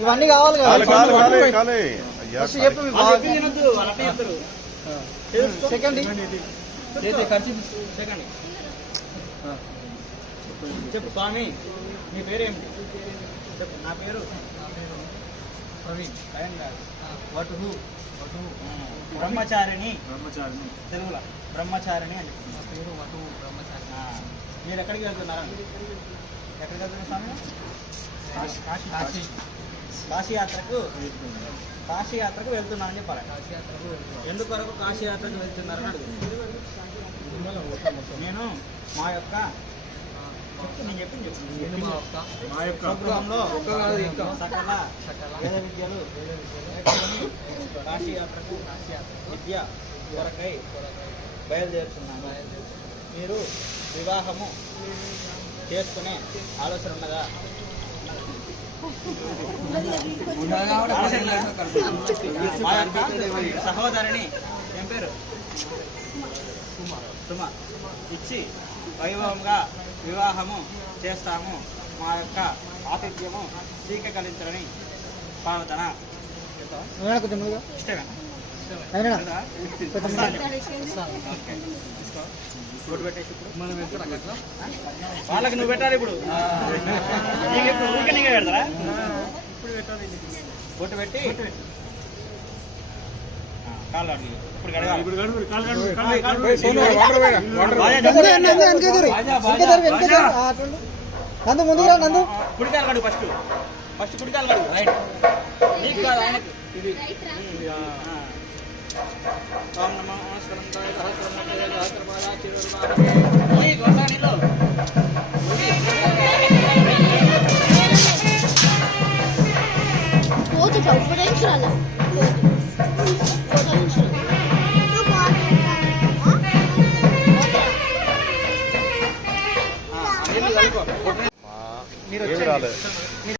ఇవన్నీ కావాలి కదా. సెకండ్ చెప్పు స్వామి, మీ పేరేమిటి? చెప్పు. నా పేరు ప్రవీణ్. వటువు బ్రహ్మచారిణి. తెలుగులో బ్రహ్మచారిణి అని చెప్పి. నా పేరు వటువు బ్రహ్మచారి. మీరు ఎక్కడికి వెళ్తున్నారా? ఎక్కడికి వెళ్తున్నారు స్వామి? కాశీయాత్రకు వెళ్తున్నారని చెప్పాలి. ఎందుకొరకు కాశీయాత్రకు వెళ్తున్నారని అడుగుతుంది. నేను మా యొక్క స్వగృహంలో సకల వేద విద్యలు కాశీయాత్రకు విద్య కొరకై బయలుదేరుతున్నాను. మీరు వివాహము చేసుకునే ఆలోచన ఉన్నదా? మా యొక్క సహోదరిని ఏం పేరు? సుమ ఇచ్చి వైభవంగా వివాహము చేస్తాము. మా యొక్క ఆతిథ్యము స్వీకరించాలని ప్రార్థన. ఇష్టమేనా? వాళ్ళకి నువ్వు పెట్టాలి. ఇప్పుడు నీకే పెడతారా? బొట్టు పెట్టి కాళ్ళు అడిగి ఇప్పుడు కుడికాయలు కడుగు. ఫస్ట్ కుడికాయలు కడుగు. రైట్. నీకు కాదు, ఆయనకు. మీరు